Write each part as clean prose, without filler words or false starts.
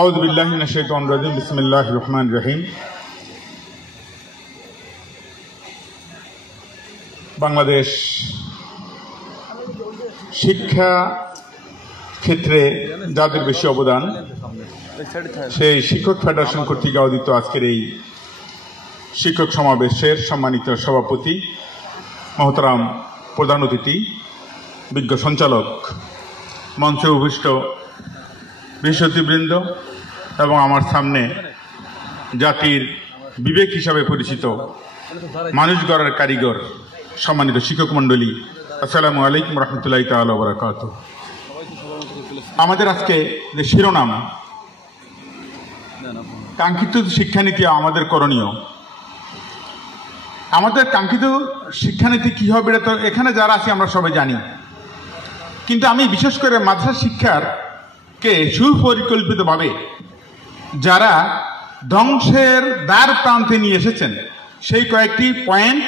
আউযু বিল্লাহি মিনাশ শাইতানির রাজিম। বিসমিল্লাহির রহমানির রহিম। বাংলাদেশ শিক্ষা ক্ষেত্রে যাদের বেশি অবদান, সেই শিক্ষক ফেডারেশন কর্তৃক আয়োজিত আজকের এই শিক্ষক সমাবেশের সম্মানিত সভাপতি মহতারাম প্রধান অতিথি, বিজ্ঞ সঞ্চালক, মঞ্চে উপবিষ্ট বিশেষজ্ঞবৃন্দ এবং আমার সামনে জাতির বিবেক হিসাবে পরিচিত মানুষ গড়ার কারিগর সম্মানিত শিক্ষক মণ্ডলী, আসসালামু আলাইকুম রহমতুল্লাহি তাআলা ওয়া বারাকাতুহু। আমাদের আজকে যে শিরোনাম কাঙ্ক্ষিত শিক্ষানীতি আমাদের করণীয়, আমাদের কাঙ্ক্ষিত শিক্ষানীতি কী হবে এটা তো এখানে যারা আছি আমরা সবাই জানি, কিন্তু আমি বিশেষ করে মাদ্রাসা শিক্ষাকে সুপরিকল্পিতভাবে যারা ধ্বংসের দ্বার প্রান্তে নিয়ে এসেছেন সেই কয়েকটি পয়েন্ট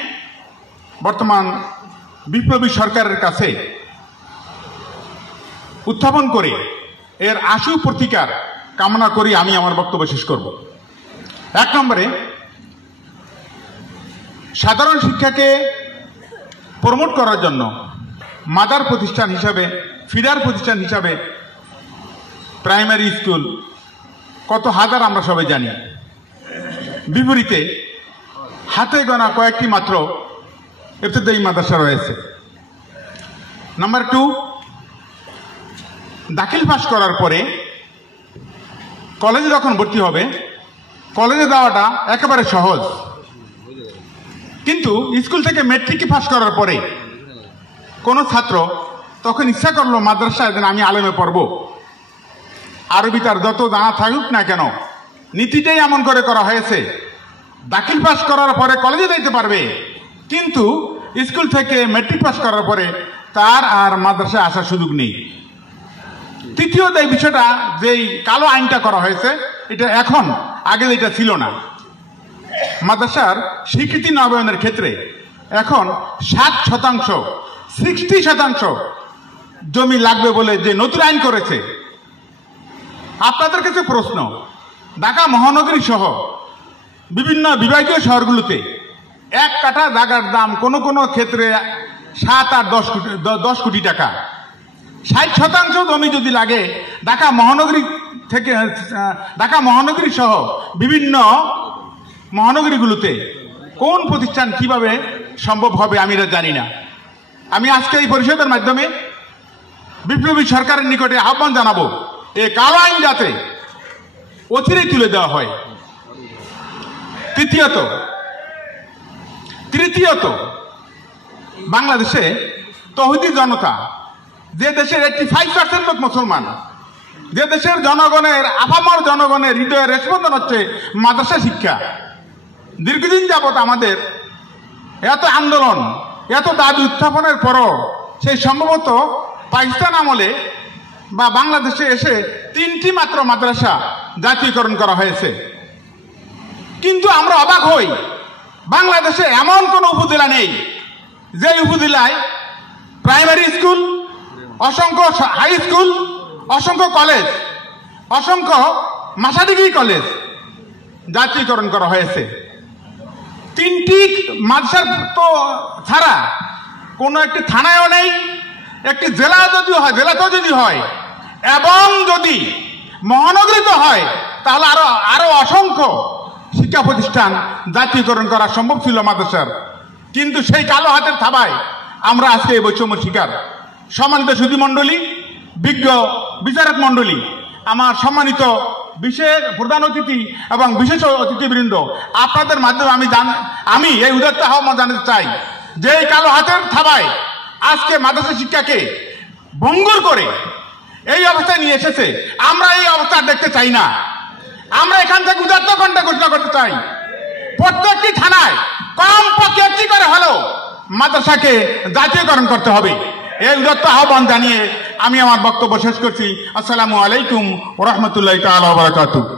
বর্তমান বিপ্লবী সরকারের কাছে উত্থাপন করে এর আশু প্রতিকার কামনা করি আমি আমার বক্তব্য শেষ করব। 1 নম্বরে, সাধারণ শিক্ষাকে প্রমোট করার জন্য মাদার প্রতিষ্ঠান হিসাবে, ফিডার প্রতিষ্ঠান হিসাবে প্রাইমারি স্কুল কত হাজার আমরা সবাই জানি। বিপরীতে হাতে গোনা কয়েকটি মাত্র ইবতেদায়ী মাদ্রাসা রয়েছে। নাম্বার 2, দাখিল পাস করার পরে কলেজে যখন ভর্তি হবে, কলেজে যাওয়াটা একেবারে সহজ, কিন্তু স্কুল থেকে ম্যাট্রিকে পাস করার পরে কোনো ছাত্র তখন ইচ্ছা করলো মাদ্রাসায় যেন আমি আলেমে পড়ব, আরবি তার যত জানা থাকুক না কেন, নীতিটাই এমন করে করা হয়েছে দাখিল পাস করার পরে কলেজে যেতে পারবে, কিন্তু স্কুল থেকে ম্যাট্রিক পাস করার পরে তার আর মাদ্রাসায় আসার সুযোগ নেই। তৃতীয়ত, এই বিষয়টা যেই কালো আইনটা করা হয়েছে এটা এখন, আগে এটা ছিল না। মাদ্রাসার স্বীকৃতি নবায়নের ক্ষেত্রে এখন 60% জমি লাগবে বলে যে নতুন আইন করেছে। আপনাদের কাছে প্রশ্ন, ঢাকা মহানগরী সহ বিভিন্ন বিভাগীয় শহরগুলোতে 1 কাঠা জায়গার দাম কোনো কোনো ক্ষেত্রে 7 আর 10 কোটি টাকা। 60% জমি যদি লাগে ঢাকা মহানগরী থেকে, ঢাকা মহানগরী সহ বিভিন্ন মহানগরীগুলোতে কোন প্রতিষ্ঠান কিভাবে সম্ভব হবে আমি এটা জানি না। আমি আজকে এই পরিষদের মাধ্যমে বিপ্লবী সরকারের নিকটে আহ্বান জানাবো, এই কালো আইন যাতে অচিরেই তুলে দেওয়া হয়। তৃতীয়ত, বাংলাদেশে তৌহিদি জনতা, যে দেশের 85% লোক মুসলমান, যে দেশের জনগণের, আপামর জনগণের হৃদয়ের রেসপন্দন হচ্ছে মাদ্রাসা শিক্ষা। দীর্ঘদিন যাবৎ আমাদের এত আন্দোলন, এত দাবি উত্থাপনের পরও সেই সম্ভবত পাকিস্তান আমলে বা বাংলাদেশে এসে 3টি মাত্র মাদ্রাসা জাতীয়করণ করা হয়েছে। কিন্তু আমরা অবাক হই, বাংলাদেশে এমন কোনো উপজেলা নেই যে উপজেলায় প্রাইমারি স্কুল, অসংখ্য হাই স্কুল, অসংখ্য কলেজ, অসংখ্য মাস্টার ডিগ্রি কলেজ জাতীয়করণ করা হয়েছে। 3টি মাদ্রাসা তো ছাড়া কোনো একটি থানায়ও নেই, একটি জেলা যদিও হয়, জেলাতেও যদি হয় এবং যদি মহানগরীতে হয় তাহলে আরো অসংখ্য শিক্ষা প্রতিষ্ঠান জাতীয়করণ করা সম্ভব ছিল মাদ্রাসার। কিন্তু সেই কালো হাতের থাবায় আমরা আজকে এই বৈষম্য শিকার। সম্মানিত সুধী মণ্ডলী, বিজ্ঞ বিচারক মণ্ডলী, আমার সম্মানিত বিশেষ প্রধান অতিথি এবং বিশেষ অতিথিবৃন্দ, আপনাদের মাধ্যমে আমি এই উদাত্ত আহ্বান জানাতে চাই যে এই কালো হাতের থাবায় আজকে মাদ্রাসা শিক্ষাকে ভঙ্গুর করে এই অবস্থায় নিয়ে এসেছে। আমরা এই অবস্থা দেখতে চাই না। আমরা এখান থেকে উদাত্ত কণ্ঠে ঘোষণা করতে চাই, প্রত্যেকটি থানায় কমপক্ষে একটি করে হলেও মাদ্রাসাকে জাতীয়করণ করতে হবে। এই উদাত্ত আহ্বান জানিয়ে আমি আমার বক্তব্য শেষ করছি। আসসালামু আলাইকুম ওয়া রাহমাতুল্লাহি তাআলা ওয়া বারাকাতুহু।